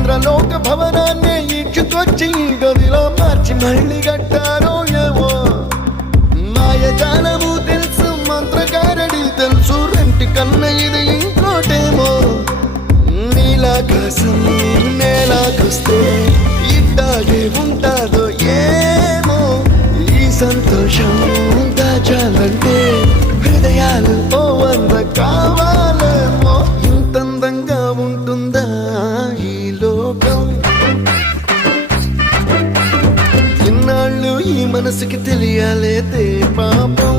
ఇంద్రలోక భవనాన్ని ఈడ్చుకొచ్చి గదిలో మార్చి మళ్ళీ కట్టారో ఏమో మాయజాలము తెలుసు మంత్రకారడి తెలుసు రెంటి కన్న ఇది ఇంకోటేమో నీలాకాశం నేలాకొస్తే ఇట్టాగే ఉంటాదో ఏమో ఈ సంతోషం దాచాలంటే హృదయాలు ఓ వంద కావాలేమో ఇంతందంగా ఉంటుందా ఈ లోకం ఇన్నాళ్ళు ఈ మనసుకి తెలియాలేదే పాపం